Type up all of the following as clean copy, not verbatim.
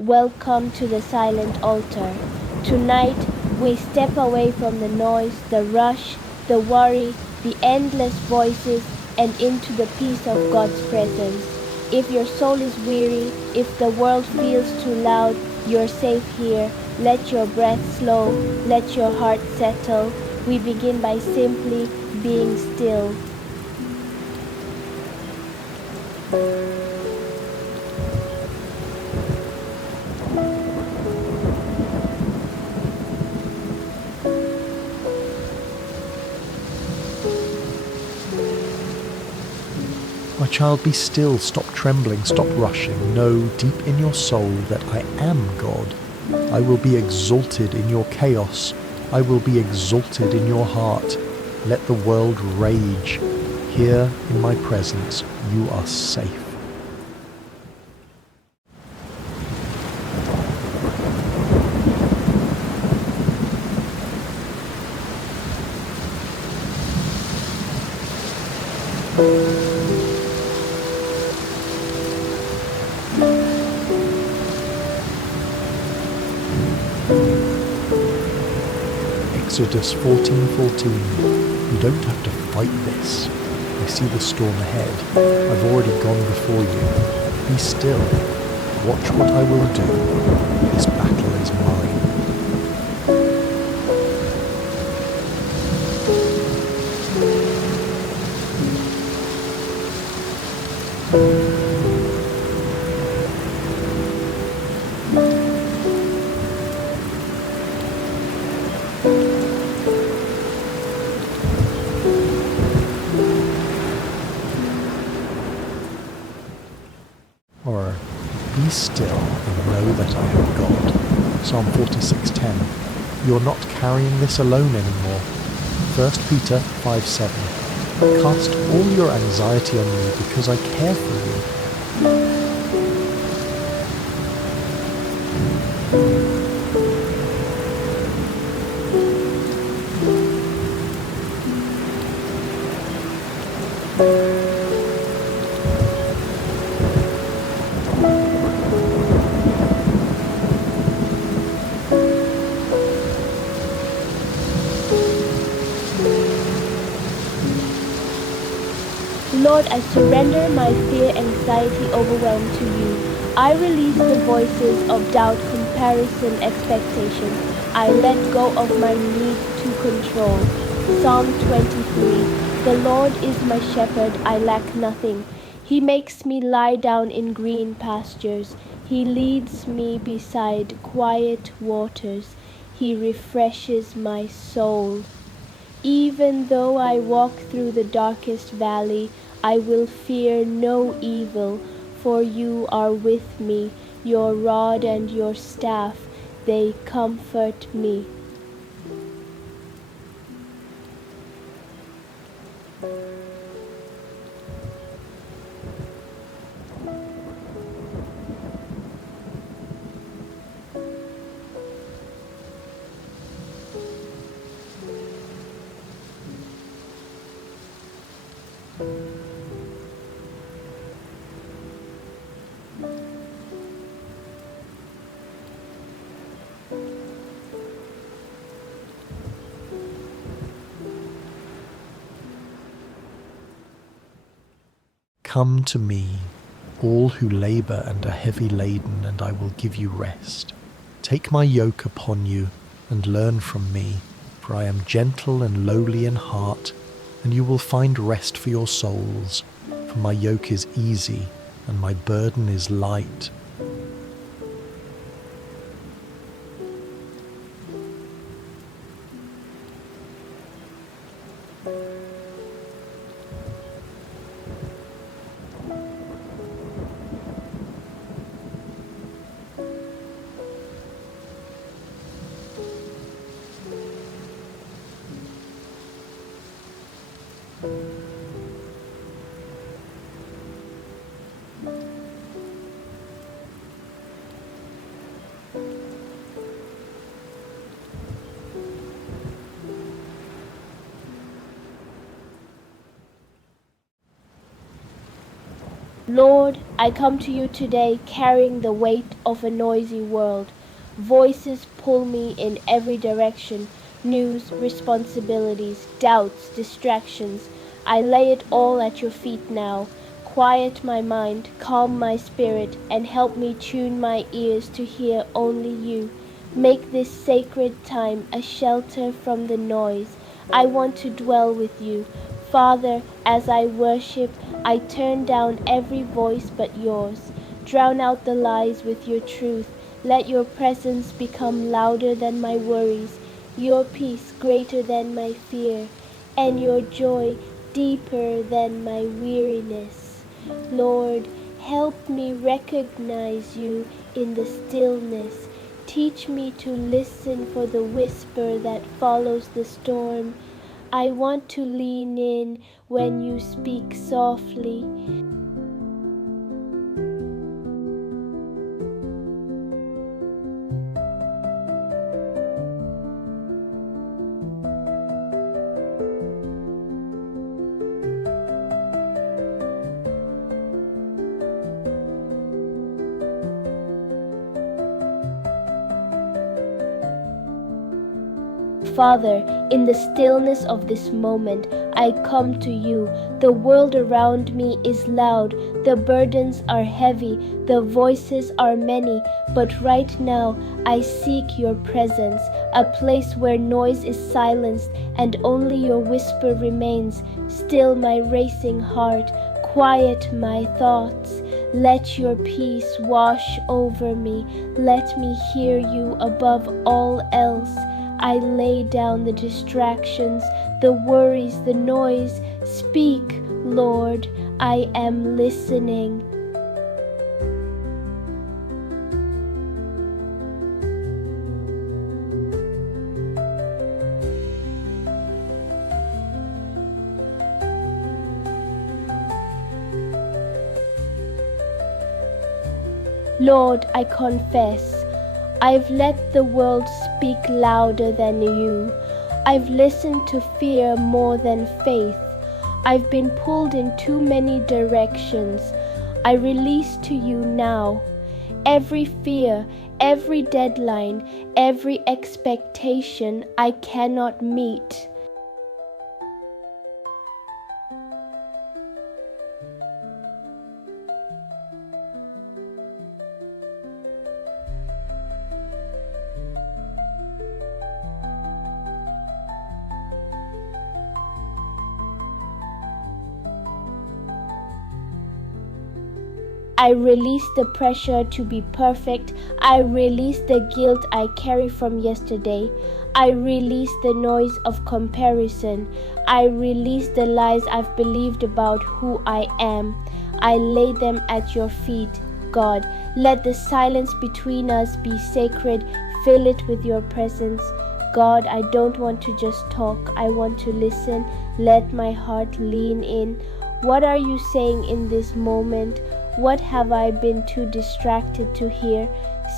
Welcome to the silent altar. Tonight we step away from the noise, the rush, the worry, the endless voices, and into the peace of God's presence. If your soul is weary, if the world feels too loud, you're safe here. Let your breath slow, let your heart settle. We begin by simply being still. My child, be still, stop trembling, stop rushing. Know deep in your soul that I am God. I will be exalted in your chaos. I will be exalted in your heart. Let the world rage. Here in my presence, you are safe. Exodus 14:14. You don't have to fight this. I see the storm ahead. I've already gone before you. Be still. Watch what I will do. This battle is mine. Or, be still and know that I am God. Psalm 46:10. You're not carrying this alone anymore. 1 Peter 5:7. Cast all your anxiety on me because I care for you. Lord, I surrender my fear, anxiety, overwhelm to you. I release the voices of doubt, comparison, expectation. I let go of my need to control. Psalm 23. The Lord is my shepherd, I lack nothing. He makes me lie down in green pastures. He leads me beside quiet waters. He refreshes my soul. Even though I walk through the darkest valley, I will fear no evil, for you are with me. Your rod and your staff, they comfort me. Come to me, all who labour and are heavy laden, and I will give you rest. Take my yoke upon you and learn from me, for I am gentle and lowly in heart, and you will find rest for your souls. For my yoke is easy and my burden is light. Lord, I come to you today carrying the weight of a noisy world. Voices pull me in every direction: news, responsibilities, doubts, distractions. I lay it all at your feet now. Quiet my mind, calm my spirit, and help me tune my ears to hear only you. Make this sacred time a shelter from the noise. I want to dwell with you. Father, as I worship, I turn down every voice but yours. Drown out the lies with your truth. Let your presence become louder than my worries, your peace greater than my fear, and your joy deeper than my weariness. Lord, help me recognize you in the stillness. Teach me to listen for the whisper that follows the storm. I want to lean in when you speak softly. Father, in the stillness of this moment, I come to you. The world around me is loud, the burdens are heavy, the voices are many, but right now I seek your presence, a place where noise is silenced and only your whisper remains. Still my racing heart, quiet my thoughts. Let your peace wash over me. Let me hear you above all else. I lay down the distractions, the worries, the noise. Speak, Lord, I am listening. Lord, I confess, I've let the world speak louder than you. I've listened to fear more than faith. I've been pulled in too many directions. I release to you now every fear, every deadline, every expectation I cannot meet. I release the pressure to be perfect. I release the guilt I carry from yesterday. I release the noise of comparison. I release the lies I've believed about who I am. I lay them at your feet, God. Let the silence between us be sacred. Fill it with your presence. God, I don't want to just talk. I want to listen. Let my heart lean in. What are you saying in this moment? What have I been too distracted to hear?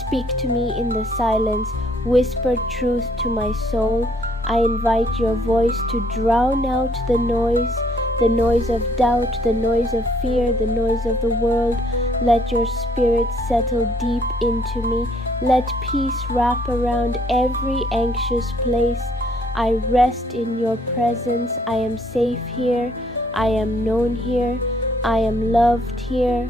Speak to me in the silence. Whisper truth to my soul. I invite your voice to drown out the noise of doubt, the noise of fear, the noise of the world. Let your spirit settle deep into me. Let peace wrap around every anxious place. I rest in your presence. I am safe here. I am known here. I am loved here.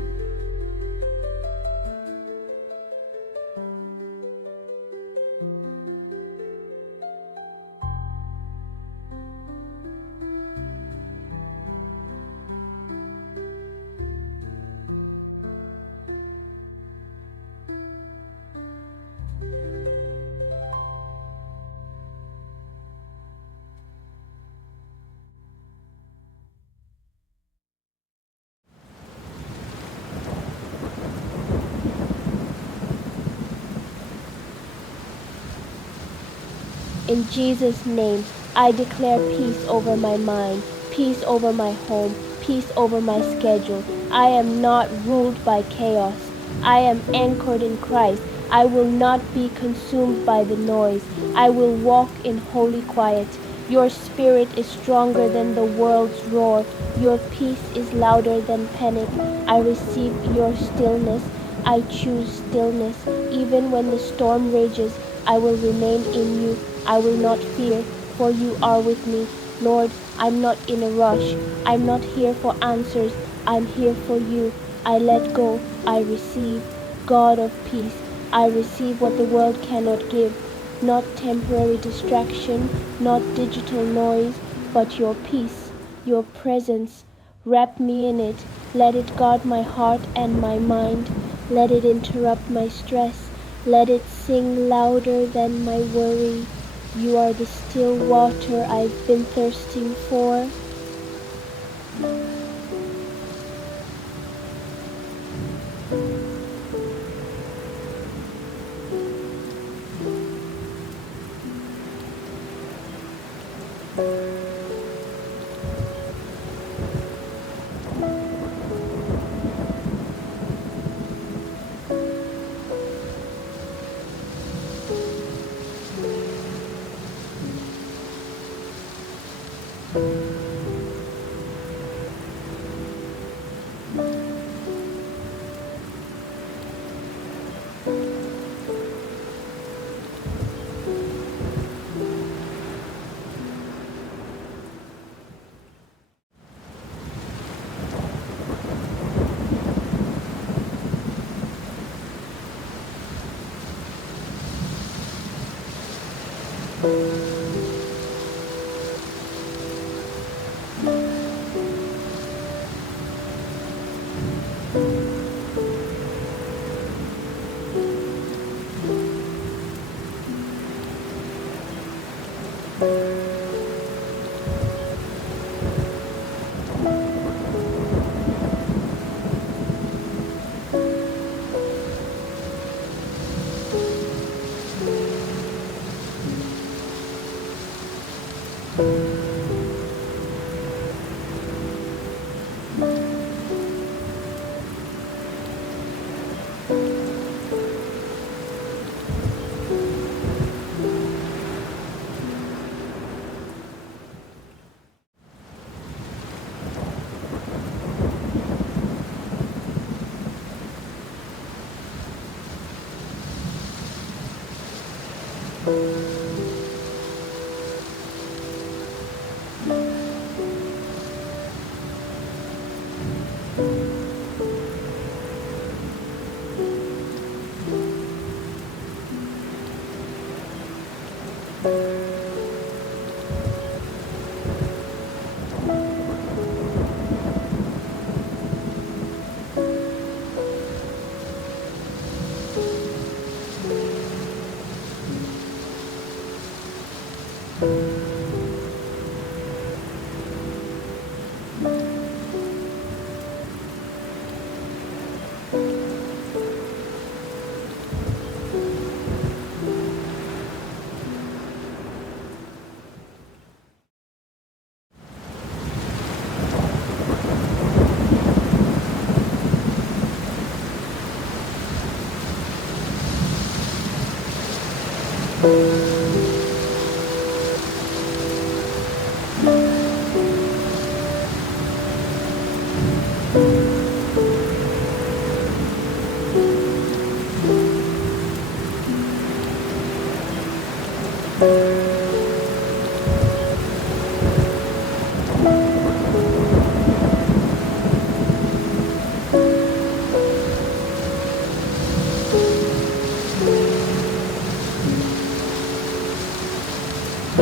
In Jesus' name, I declare peace over my mind, peace over my home, peace over my schedule. I am not ruled by chaos. I am anchored in Christ. I will not be consumed by the noise. I will walk in holy quiet. Your spirit is stronger than the world's roar. Your peace is louder than panic. I receive your stillness. I choose stillness. Even when the storm rages, I will remain in you. I will not fear, for you are with me. Lord, I'm not in a rush. I'm not here for answers. I'm here for you. I let go. I receive. God of peace, I receive what the world cannot give. Not temporary distraction, not digital noise, but your peace, your presence. Wrap me in it. Let it guard my heart and my mind. Let it interrupt my stress. Let it sing louder than my worry. You are the still water I've been thirsting for.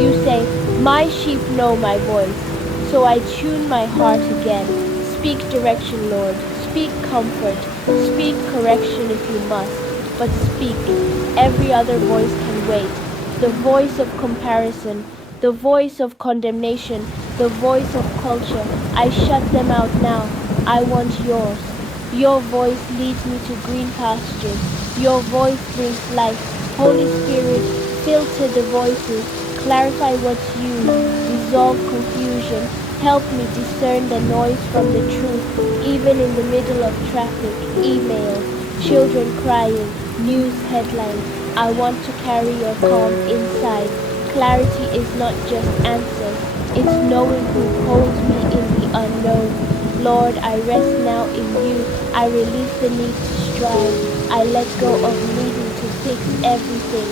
You say, my sheep know my voice. So I tune my heart again. Speak direction, Lord. Speak comfort. Speak correction if you must. But speak. Every other voice can wait. The voice of comparison, the voice of condemnation, the voice of culture. I shut them out now. I want yours. Your voice leads me to green pastures. Your voice brings life. Holy Spirit, filter the voices. Clarify what's you, resolve confusion, help me discern the noise from the truth, even in the middle of traffic, emails, children crying, news headlines. I want to carry your calm inside. clarity is not just answers, it's knowing who holds me in the unknown. Lord, I rest now in you. I release the need to strive. I let go of needing to fix everything.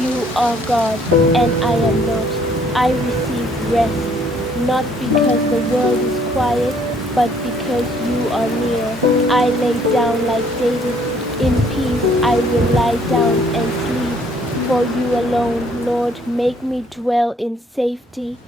You are God, and I am not. I receive rest, not because the world is quiet, but because you are near. I lay down like David. In peace I will lie down and sleep. For you alone, Lord, make me dwell in safety.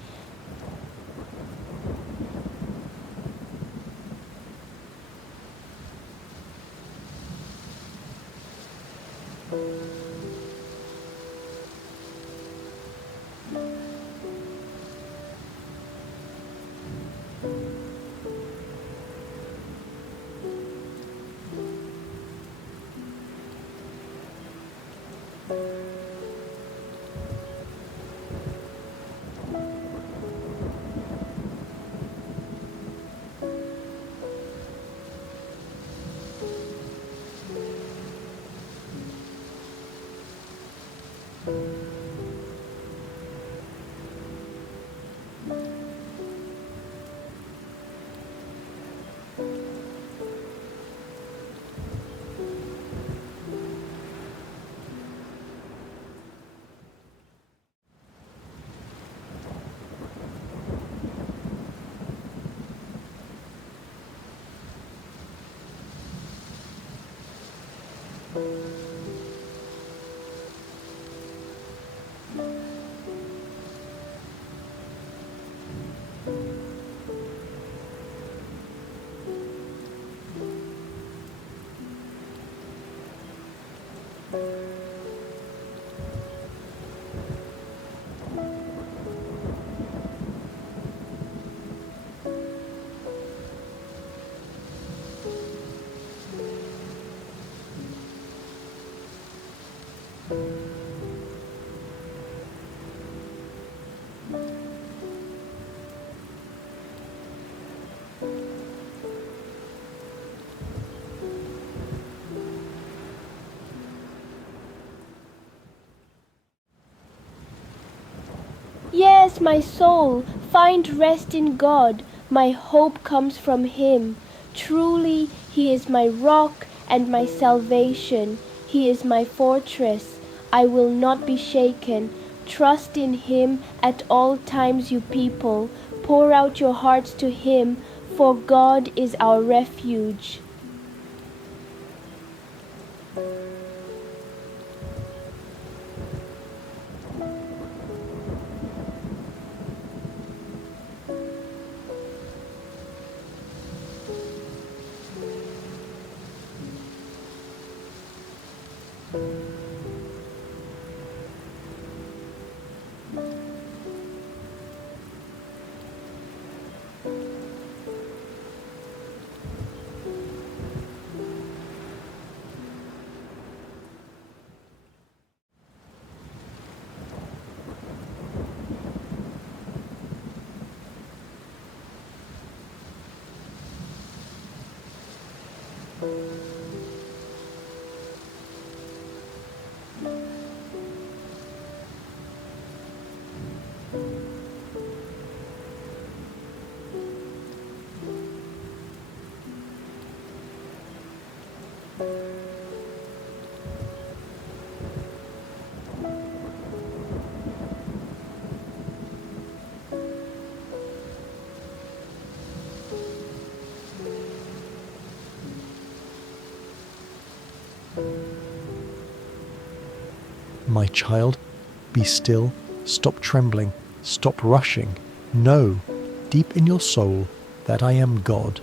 Yes, my soul, find rest in God. My hope comes from Him. Truly, He is my rock and my salvation. He is my fortress. I will not be shaken. Trust in Him at all times, you people. Pour out your hearts to Him, for God is our refuge. My child, be still, stop trembling, stop rushing. Know, deep in your soul, that I am God.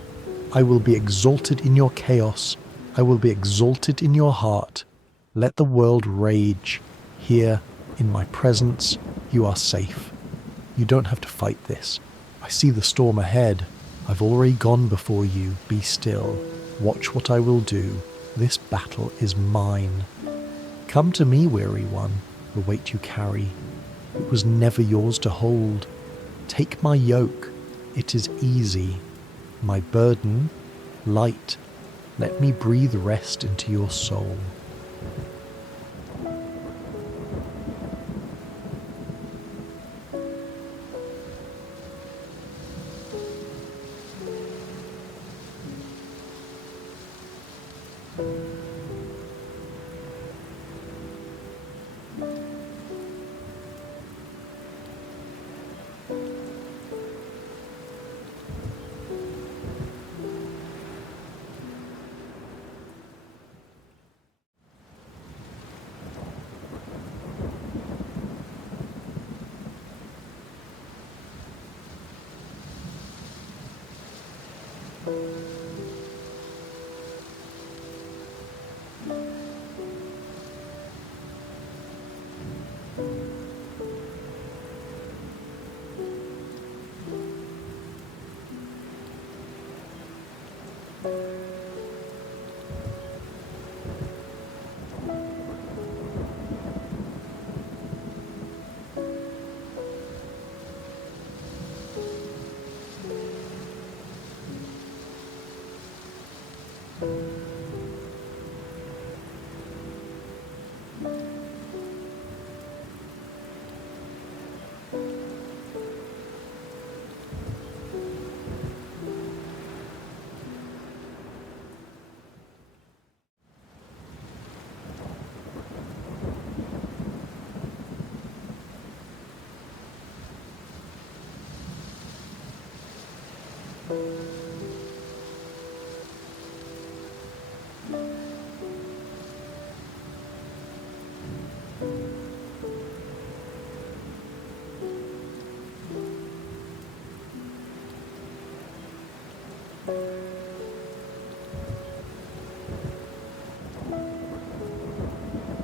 I will be exalted in your chaos. I will be exalted in your heart. Let the world rage. Here, in my presence, you are safe. You don't have to fight this. I see the storm ahead. I've already gone before you. Be still. Watch what I will do. This battle is mine. Come to me, weary one, the weight you carry. It was never yours to hold. Take my yoke. It is easy. My burden, light. Let me breathe rest into your soul.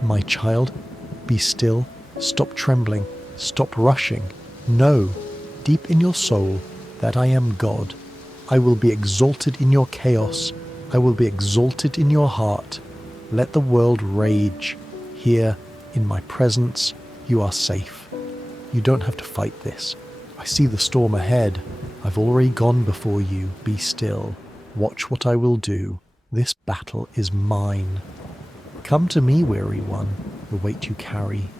My child, be still, stop trembling, stop rushing. Know, deep in your soul, that I am God. I will be exalted in your chaos. I will be exalted in your heart. Let the world rage. Here, in my presence, you are safe. You don't have to fight this. I see the storm ahead. I've already gone before you. Be still. Watch what I will do. This battle is mine. Come to me, weary one, the weight you carry.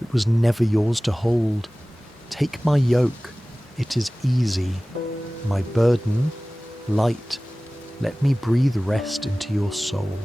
It was never yours to hold. Take my yoke. It is easy. My burden, light. Let me breathe rest into your soul.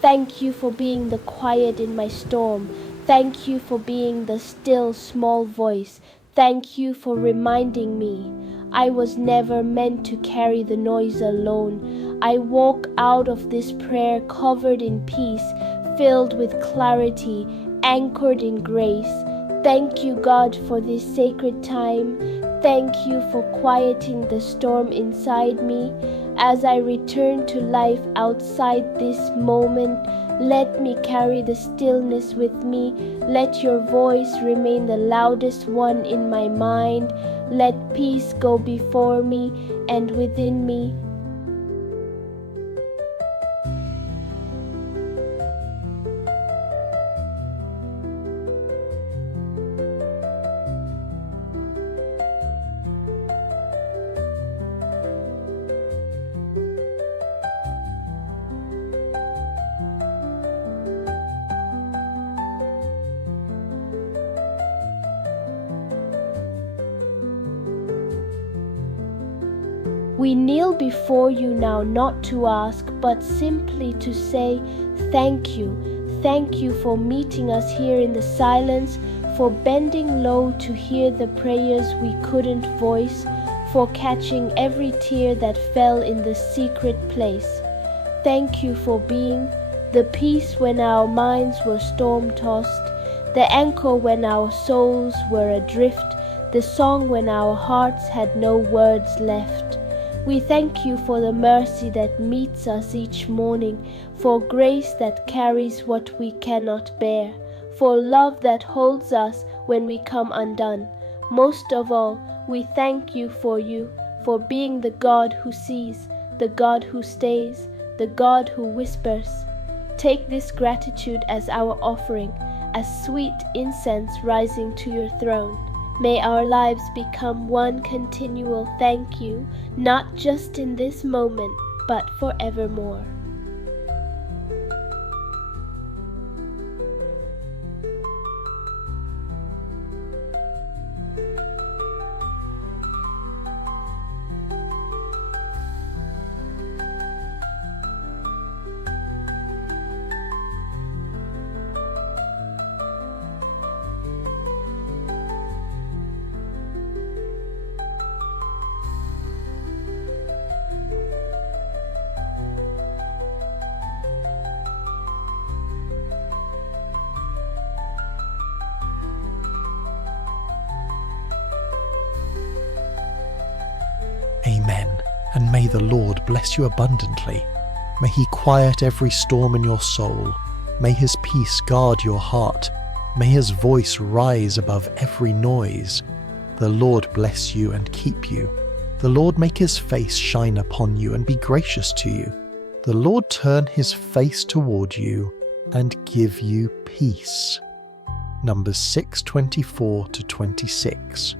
Thank you for being the quiet in my storm. Thank you for being the still small voice. Thank you for reminding me I was never meant to carry the noise alone. I walk out of this prayer covered in peace, filled with clarity, anchored in grace. Thank you, God, for this sacred time. Thank you for quieting the storm inside me. As I return to life outside this moment, let me carry the stillness with me. Let your voice remain the loudest one in my mind. Let peace go before me and within me. We kneel before you now not to ask, but simply to say thank you. Thank you for meeting us here in the silence, for bending low to hear the prayers we couldn't voice, for catching every tear that fell in the secret place. Thank you for being the peace when our minds were storm-tossed, the anchor when our souls were adrift, the song when our hearts had no words left. We thank you for the mercy that meets us each morning, for grace that carries what we cannot bear, for love that holds us when we come undone. Most of all, we thank you, for being the God who sees, the God who stays, the God who whispers. Take this gratitude as our offering, as sweet incense rising to your throne. May our lives become one continual thank you, not just in this moment, but forevermore. and may the Lord bless you abundantly. May he quiet every storm in your soul. May his peace guard your heart. May his voice rise above every noise. The Lord bless you and keep you. The Lord make his face shine upon you and be gracious to you. The Lord turn his face toward you and give you peace. Numbers 6:24-26.